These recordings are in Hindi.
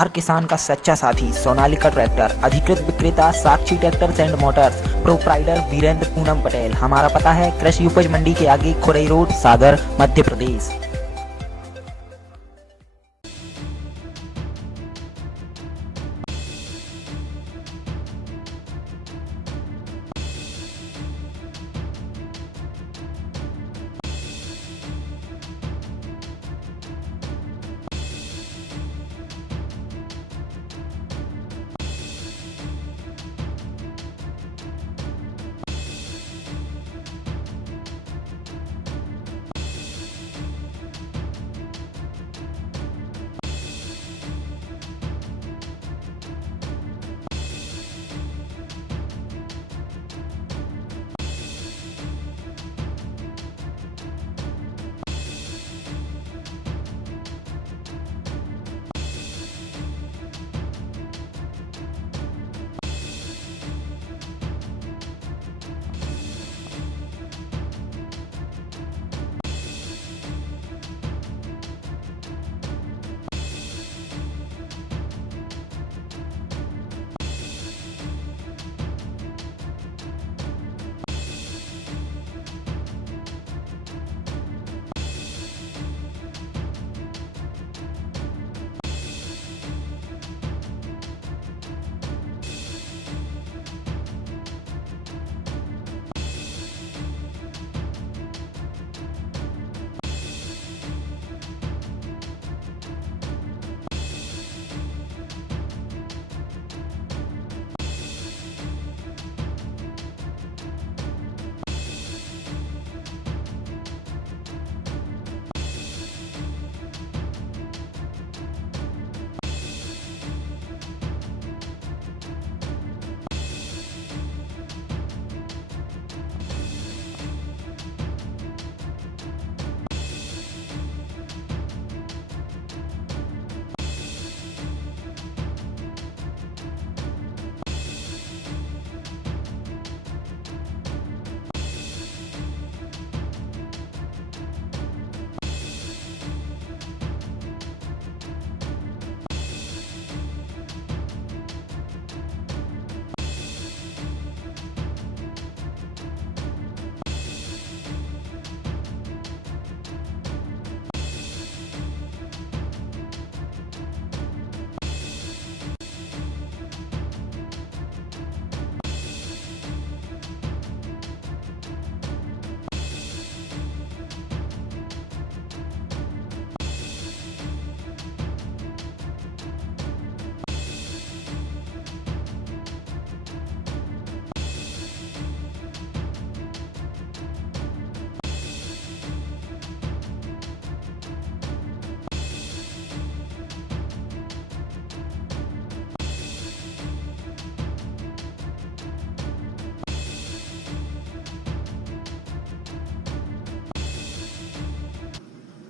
हर किसान का सच्चा साथी सोनालिका ट्रैक्टर, अधिकृत विक्रेता Sakshi tractors and motors, proprietor Virendra Poonam Patel. हमारा पता है कृषि उपज मंडी के आगे, खुरई रोड, सागर, मध्य प्रदेश।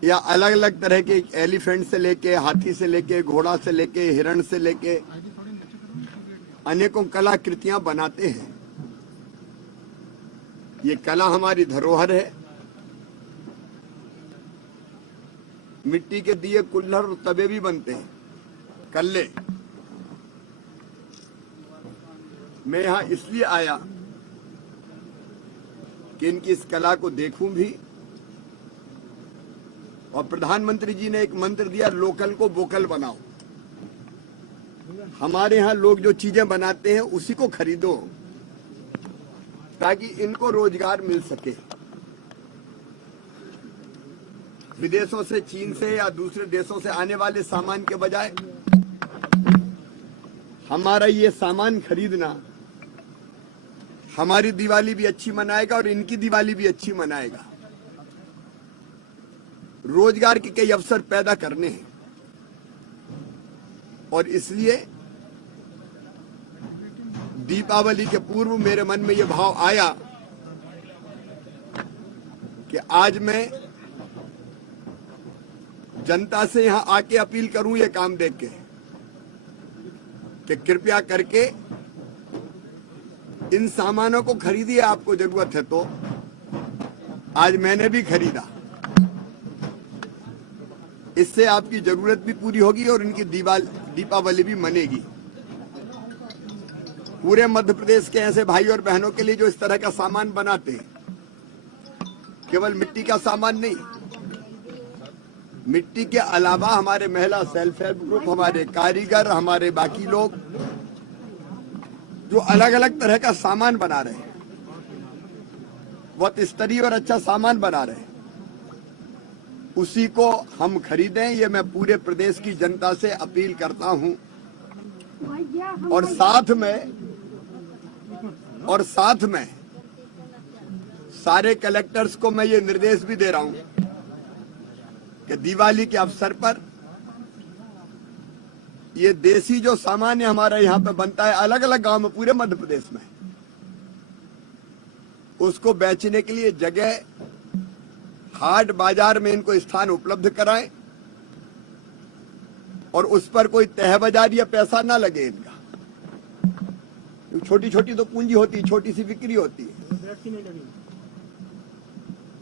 या अलग अलग तरह के एलिफेंट से लेके, हाथी से लेके, घोड़ा से लेके, हिरण से लेके अनेकों कलाकृतियां बनाते हैं। ये कला हमारी धरोहर है। मिट्टी के दिए, कुल्हड़ और तवे भी बनते हैं, कल्ले। मैं यहां इसलिए आया कि इनकी इस कला को देखूं भी। और प्रधानमंत्री जी ने एक मंत्र दिया, लोकल को वोकल बनाओ। हमारे यहाँ लोग जो चीजें बनाते हैं उसी को खरीदो, ताकि इनको रोजगार मिल सके। विदेशों से, चीन से या दूसरे देशों से आने वाले सामान के बजाय हमारा ये सामान खरीदना हमारी दिवाली भी अच्छी मनाएगा और इनकी दिवाली भी अच्छी मनाएगा। रोजगार के कई अवसर पैदा करने हैं और इसलिए दीपावली के पूर्व मेरे मन में यह भाव आया कि आज मैं जनता से यहां आके अपील करूं, ये काम देख के, कि कृपया करके इन सामानों को खरीदिए। आपको जरूरत है तो आज मैंने भी खरीदा। इससे आपकी जरूरत भी पूरी होगी और इनकी दीपावली भी मनेगी। पूरे मध्य प्रदेश के ऐसे भाई और बहनों के लिए जो इस तरह का सामान बनाते हैं, केवल मिट्टी का सामान नहीं, मिट्टी के अलावा हमारे महिला सेल्फ हेल्प ग्रुप, हमारे कारीगर, हमारे बाकी लोग जो अलग अलग तरह का सामान बना रहे हैं, बहुत स्तरीय और अच्छा सामान बना रहे हैं, उसी को हम खरीदें। ये मैं पूरे प्रदेश की जनता से अपील करता हूं। और साथ में सारे कलेक्टर्स को मैं ये निर्देश भी दे रहा हूं कि दिवाली के अवसर पर ये देसी जो सामान है हमारा यहाँ पे बनता है अलग अलग गांव में पूरे मध्य प्रदेश में, उसको बेचने के लिए जगह, हाट बाजार में इनको स्थान उपलब्ध कराएं और उस पर कोई तह बाजार या पैसा ना लगे इनका। छोटी छोटी तो पूंजी होती है, छोटी सी बिक्री होती है।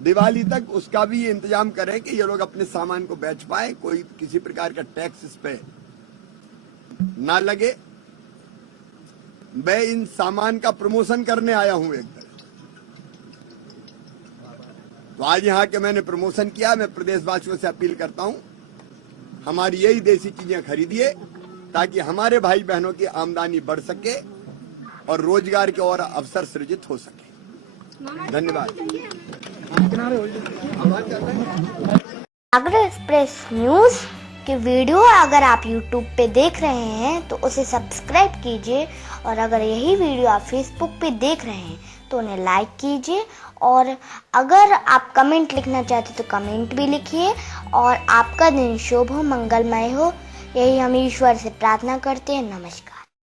दिवाली तक उसका भी ये इंतजाम करें कि ये लोग अपने सामान को बेच पाए, कोई किसी प्रकार का टैक्स इस पे ना लगे। मैं इन सामान का प्रमोशन करने आया हूं एक तरह, तो आज यहाँ के मैंने प्रमोशन किया। मैं प्रदेशवासियों से अपील करता हूं, हमारी यही देसी चीजें खरीदिए ताकि हमारे भाई बहनों की आमदनी बढ़ सके और रोजगार के और अवसर सृजित हो सके। धन्यवाद। आगरा एक्सप्रेस न्यूज की वीडियो अगर आप YouTube पे देख रहे हैं तो उसे सब्सक्राइब कीजिए, और अगर यही वीडियो आप Facebook पे देख रहे हैं तो उन्हें लाइक कीजिए, और अगर आप कमेंट लिखना चाहते तो कमेंट भी लिखिए। और आपका दिन शुभ हो, मंगलमय हो, यही हम ईश्वर से प्रार्थना करते हैं। नमस्कार।